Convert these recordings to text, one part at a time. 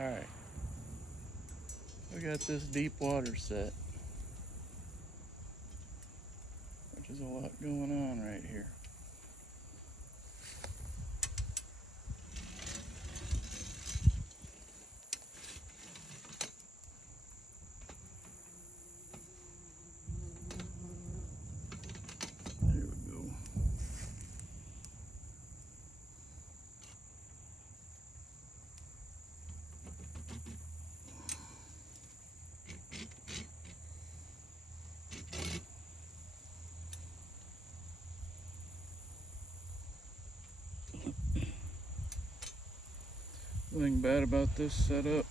Alright. We got this deep water set, which is a lot going on right here. There we go. The thing bad about this setup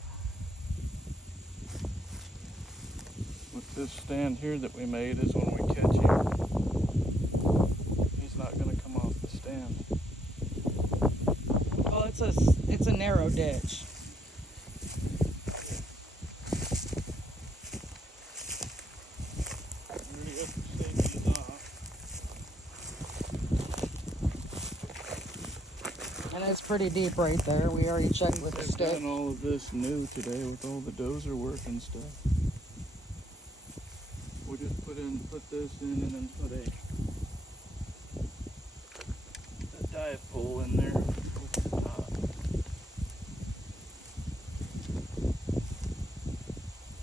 with this stand here that we made is when we catch him, he's not going to come off the stand. Well, it's a narrow ditch. Already up the safety's off. And it's pretty deep right there. We already checked with the I've stick. done all of this new today with all the dozer work and stuff. We just put this in and then put a dive pole in there with the top.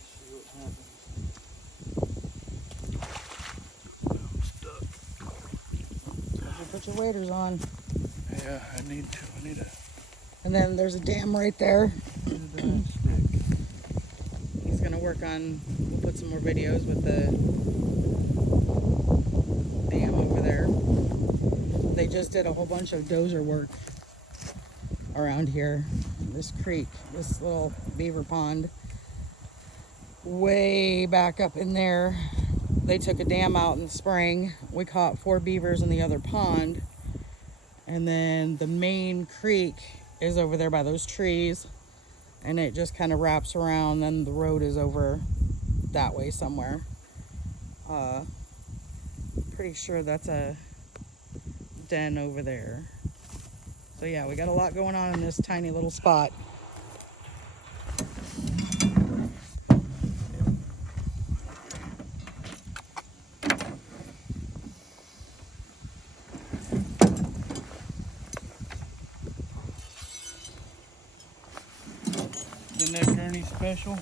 See what happens. I'm stuck. You put your waders on. Yeah, I need to. And then there's a dam right there. Get a dive stick. He's gonna work on, we'll put some more videos with the dam over there. They just did a whole bunch of dozer work around here. This creek, this little beaver pond, way back up in there. They took a dam out in the spring. We caught 4 beavers in the other pond. And then the main creek is over there by those trees. And it just kind of wraps around. Then the road is over that way somewhere. Pretty sure that's a den over there. So yeah, we got a lot going on in this tiny little spot. The Nick Ernie special.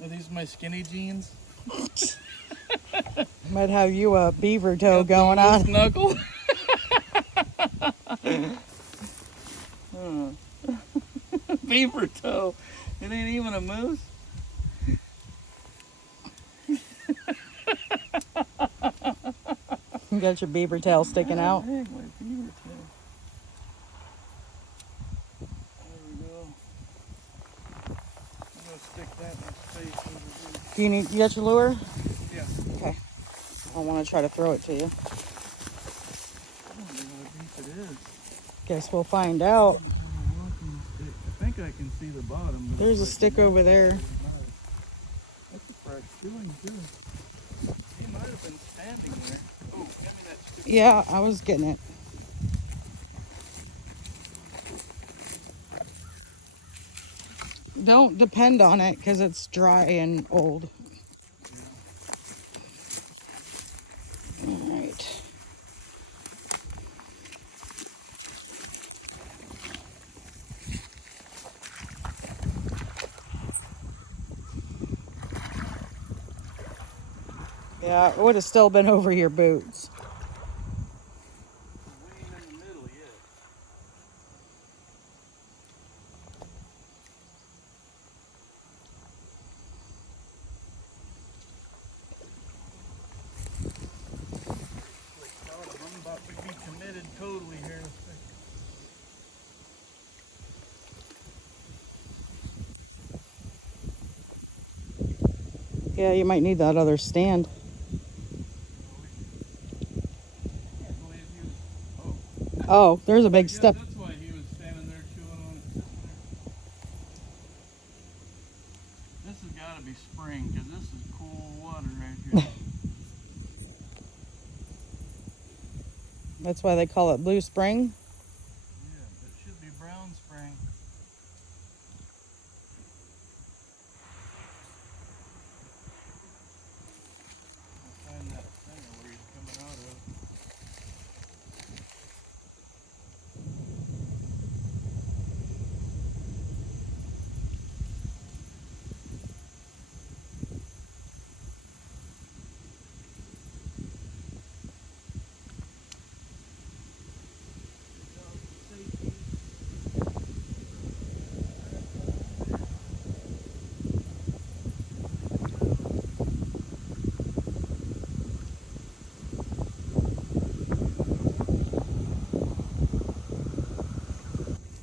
Are these my skinny jeans? Might have you a beaver toe going on. Knuckle. Beaver toe. It ain't even a moose. You got your beaver tail sticking out. Heck, my beaver tail. There we go. I'm gonna stick that in space over here. Do you got your lure? Yeah. Okay. I want to try to throw it to you. I don't know how deep it is. Guess we'll find out. I think I can see the bottom. There's a stick over there. That's a fresh doing too. He might have been standing there. Oh, give me that stick. Yeah, I was getting it. Don't depend on it because it's dry and old. All right. Yeah, it would have still been over your boots. We ain't in the middle yet. I'm about to be committed totally here in a second. Yeah, you might need that other stand. Can't believe he was. Oh, there's a big Yeah, step. that's why he was standing there chewing on it. This has got to be spring because this is cool water right here. That's why they call it Blue Spring. Yeah, but it should be brown spring. I'll find that thing where he's coming out of.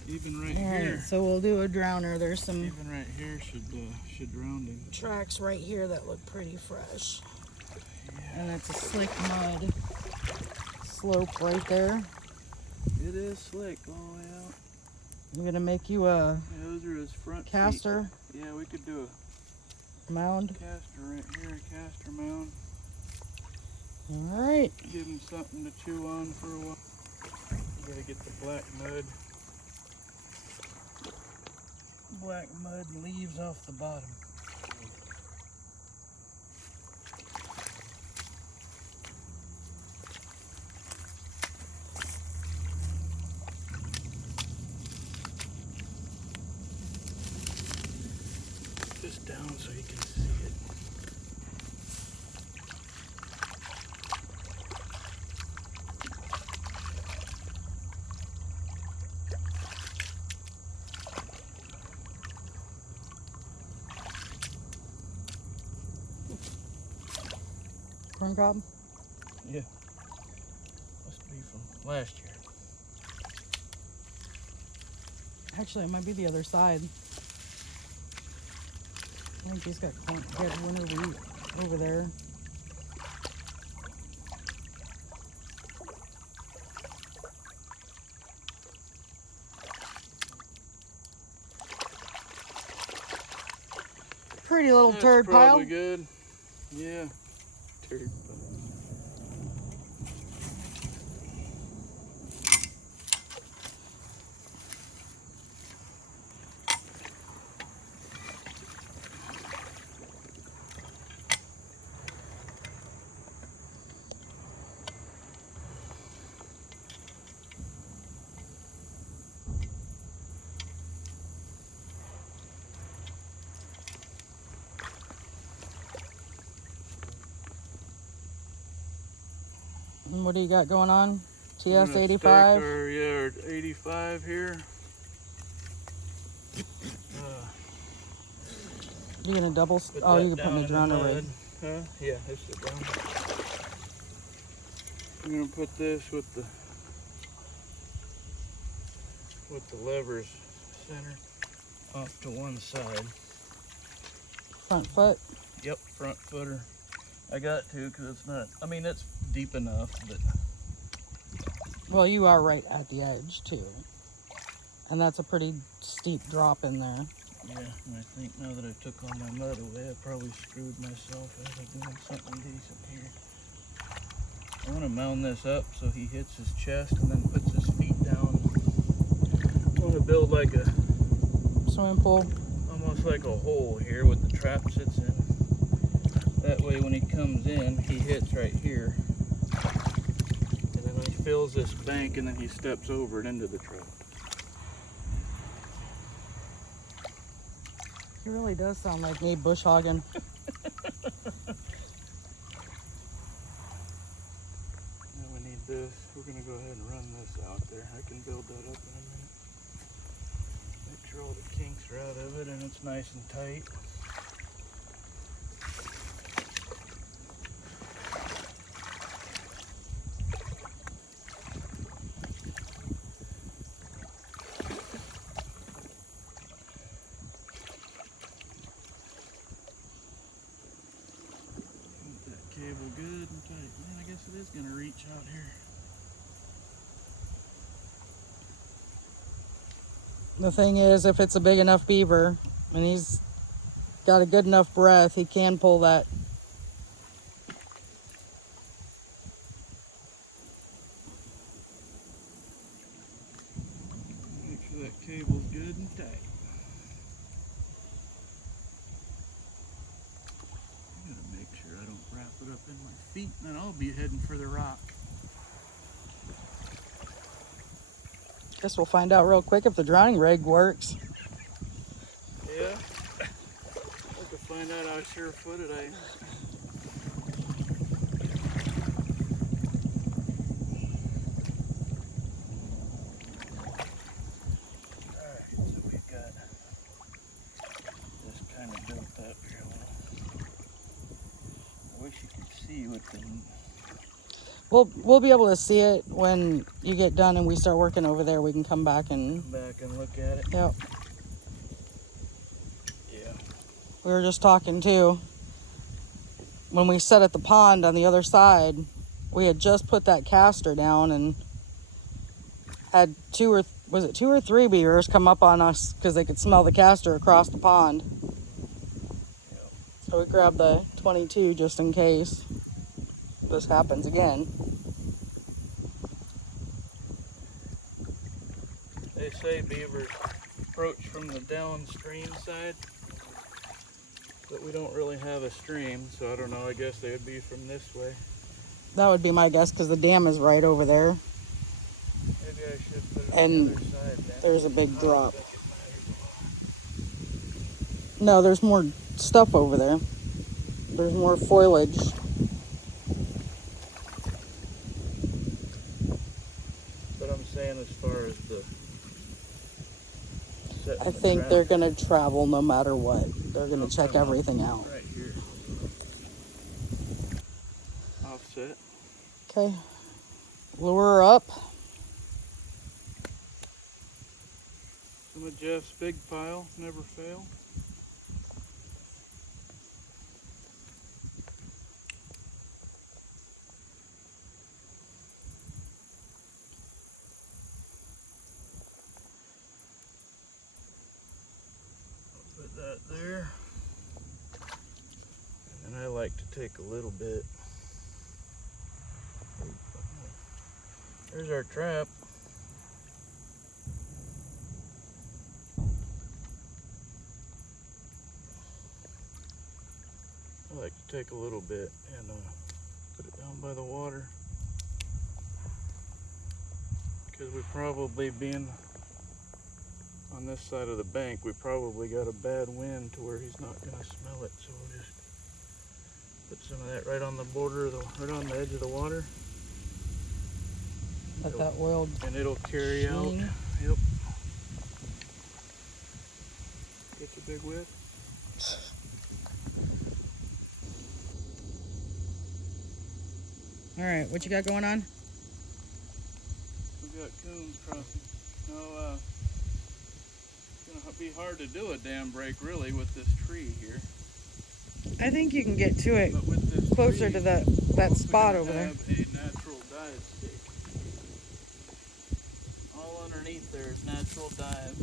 Even right All here. right, so we'll do a drowner. There's some Even right here should drown him. tracks right here that look pretty fresh. Yeah. And it's a slick mud slope right there. It is slick all the way out. I'm gonna make you a Yeah, those are his front caster feet. Yeah, we could do a mound. caster right here, a caster mound. All right. Give him something to chew on for a while. We gotta get the black mud and leaves off the bottom. Just down so you can see it. Corn cob. Yeah. Must be from last year. Actually, it might be the other side. I think he's got corn, winter wheat over there. Pretty little That's turd pile. probably good. Yeah. Turd pile. And what do you got going on? We're gonna TS stake 85. our 85 here. You're gonna double. Put Oh, that you can put down me in the drowner mud. rig. Huh? Yeah, it's the drowner. We're gonna put this with the levers center off to one side. Front foot. Yep, front footer. I got to because it's not. I mean, it's deep enough, but Well, you are right at the edge too, and that's a pretty steep drop in there. yeah. And I think now that I took all my mud away, I probably screwed myself out of doing something decent here. I want to mound this up so he hits his chest and then puts his feet down. I want to build like a Swimming pool. almost like a hole here with the trap sits in. That way when he comes in, he hits right here. And then he fills this bank and then he steps over it into the trap. He really does sound like me bush hogging. Now we need this. We're going to go ahead and run this out there. I can build that up in a minute. Make sure all the kinks are out of it and it's nice and tight. Cable good and tight. Man, I guess it is going to reach out here. The thing is, if it's a big enough beaver, and got a good enough breath, he can pull that. Make sure that cable's good and tight. I gotta make sure I don't wrap it up in my feet, and then I'll be heading for the rock. Guess we'll find out real quick if the drowning rig works. Yeah. I could find out how sure-footed I am. Alright, so we've got this kind of built up here. I wish you could see what the... We'll be able to see it when you get done and we start working over there. We can come back and look at it. Yep. Yeah. We were just talking too. When we set at the pond on the other side, we had just put that caster down and had two or three beavers come up on us because they could smell the caster across the pond. Yep. So we grabbed the 22 just in case this happens again. They say beavers approach from the downstream side, but we don't really have a stream, so I don't know. I guess they would be from this way. That would be my guess because the dam is right over there. Maybe I should put it And on the other side then. There's a big drop. I don't think it matters. No, there's more stuff over there. There's more foliage. But I'm saying as far as the... I think they're going to travel no matter what. They're going to check everything out. Right here. Offset. Okay. Lure her up. Some of Jeff's big pile, never fail. Put that there. And I like to take a little bit. There's our trap. I like to take a little bit and put it down by the water. Because we probably, being on this side of the bank, we probably got a bad wind to where he's not going to smell it. So we'll just put some of that right on the border, right on the edge of the water. Let that oil and it'll carry out. steam. Yep. Gets a big whiff. All right, what you got going on? We got coons crossing. No, it's gonna be hard to do a dam break really with this tree here. I think you can get to it But with this closer tree, to that we're also spot gonna over there. have a natural dive stake. All underneath there is natural dive.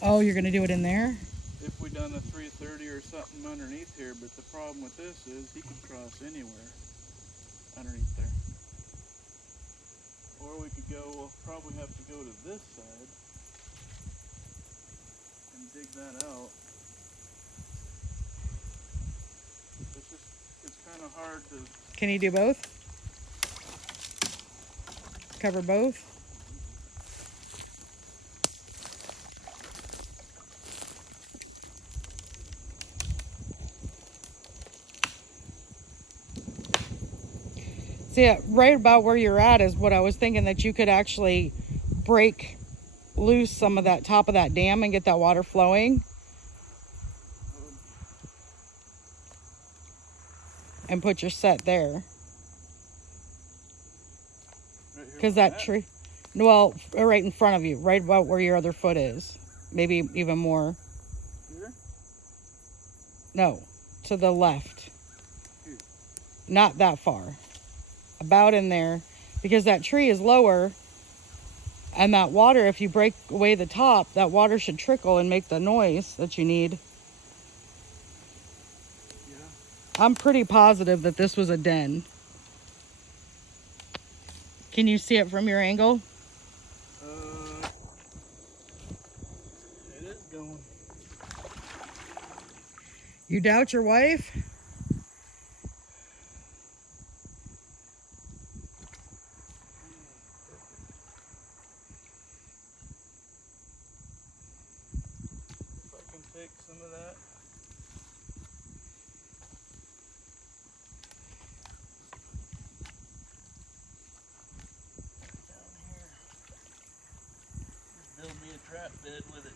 Oh, you're gonna do it in there? If we done a 330 or something underneath here, but the problem with this is he can cross anywhere underneath there. Or we could go, we'll probably have to go to this side and dig that out. It's kind of hard to... Can you do both? Cover both? See, right about where you're at is what I was thinking, that you could actually break loose some of that top of that dam and get that water flowing. And put your set there. Right here Because where that I'm at. tree, well, right in front of you, right about where your other foot is. Maybe even more. Here? No, to the left. Here. Not that far. About in there. Because that tree is lower. And that water, if you break away the top, that water should trickle and make the noise that you need. Yeah. I'm pretty positive that this was a den. Can you see it from your angle? It is going. You doubt your wife? If I can take some of that. Down here. Just build me a trap bed with it.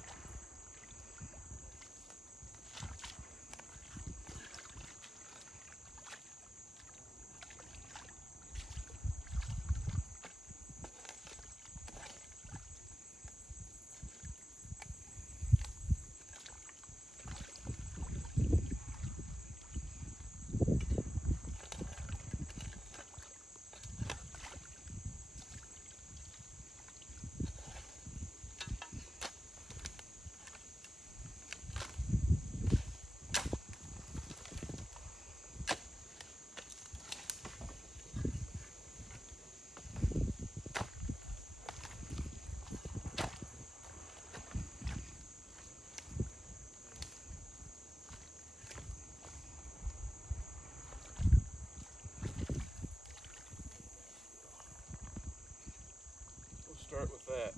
Start with that.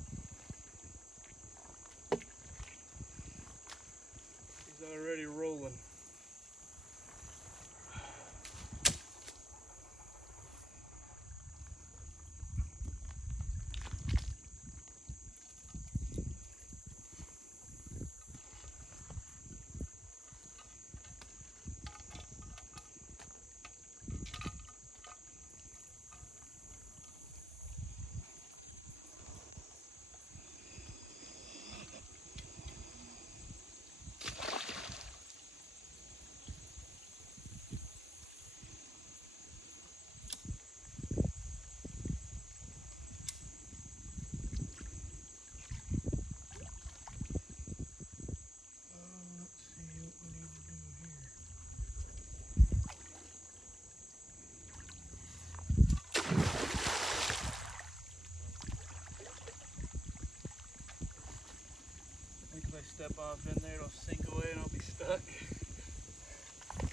He's already rolling. Step off in there, it'll sink away and I'll be stuck.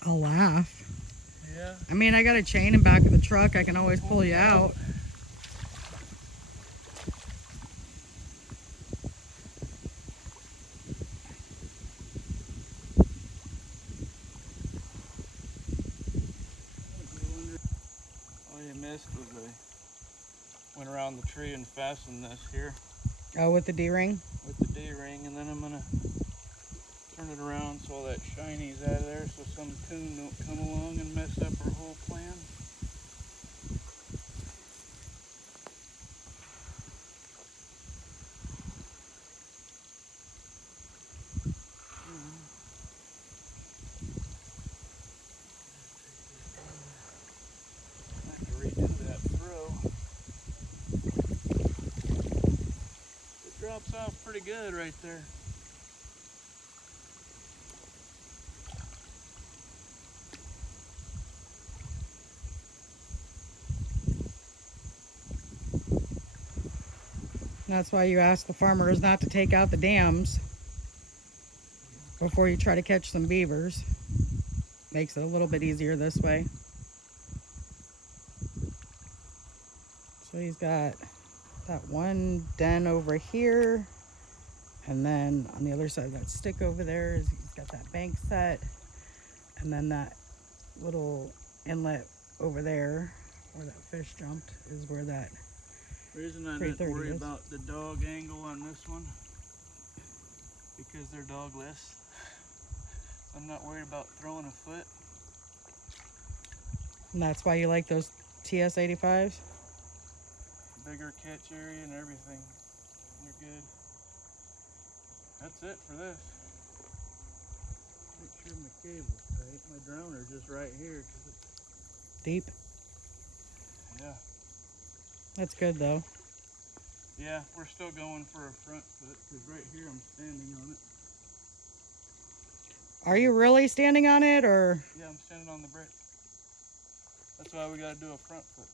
I'll laugh. Yeah. I mean, I got a chain in back of the truck. I can always pull you out. All you missed was I went around the tree and fastened this here. Oh, with the D-ring? With the D-ring, and then I'm gonna turn it around so all that shiny's out of there so some coon don't come along and mess up our whole plan. I have to redo that throw. It drops off pretty good right there. That's why you ask the farmers not to take out the dams before you try to catch some beavers. Makes it a little bit easier this way. So he's got that one den over here, and then on the other side of that stick over there is he's got that bank set, and then that little inlet over there where that fish jumped is where that Reason I didn't worry about the dog angle on this one, because they're dogless. I'm not worried about throwing a foot. And that's why you like those TS85s? Bigger catch area and everything. You're good. That's it for this. Make sure my cable's tight. My drowner's just right here. Deep? Yeah. That's good though. Yeah, we're still going for a front foot because right here I'm standing on it. Are you really standing on it, or? Yeah, I'm standing on the brick. That's why we got to do a front foot.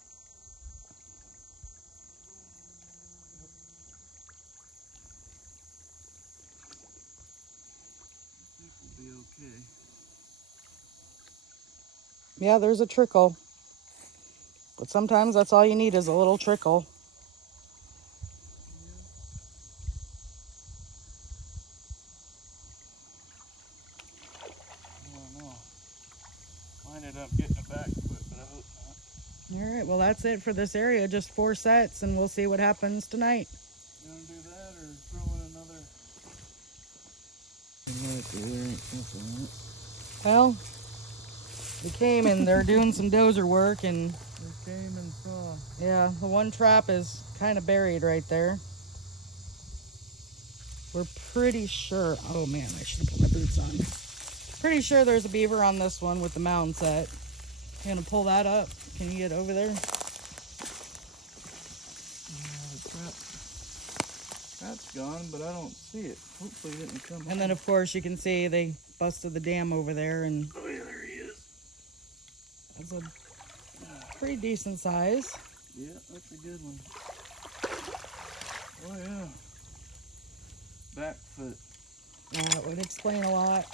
I think we'll be okay. Yeah, there's a trickle. But sometimes that's all you need is a little trickle. I don't know. I ended up getting a back foot, but I hope not. All right, well, that's it for this area. Just 4 sets, and we'll see what happens tonight. You want to do that or throw in another? There ain't nothing on it. Well, we came and they're doing some dozer work, and We came and saw. yeah, the one trap is kind of buried right there. We're pretty sure, oh man, I should have put my boots on. Pretty sure there's a beaver on this one with the mound set. You gonna pull that up? Can you get over there? The trap's gone, but I don't see it. Hopefully it didn't come And then of course you can see they busted the dam over there, and oh yeah, there he is. that's a pretty decent size. Yeah, that's a good one. Oh yeah. Back foot. That would explain a lot.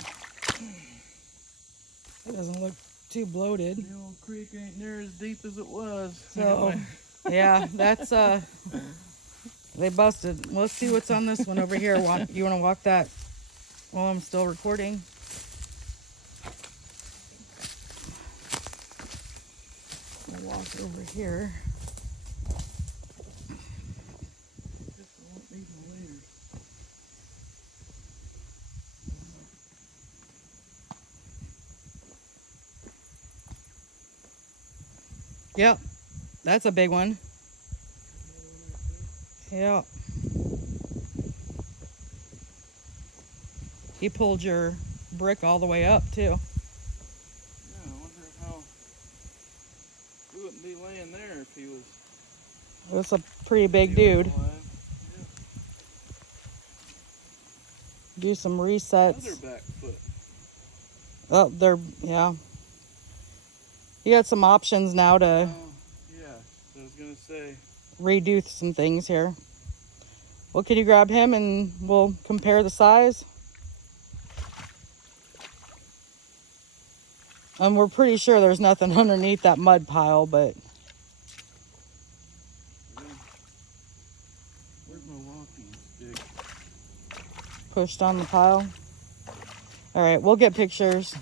It doesn't look too bloated. The old creek ain't near as deep as it was. So, Anyway. yeah, that's, they busted. Let's see what's on this one over here. You want to walk that while I'm still recording? I'll walk over here. Yep, that's a big one. Yep. He pulled your brick all the way up too. Yeah, I wonder how he wouldn't be laying there if he was. That's a pretty big dude. Yeah. Do some resets. Another back foot. Oh, they're, yeah. You got some options now to Yeah, I was gonna say. redo some things here. Well, can you grab him and we'll compare the size? And we're pretty sure there's nothing underneath that mud pile, but Where's my walking stick? pushed on the pile. All right, we'll get pictures.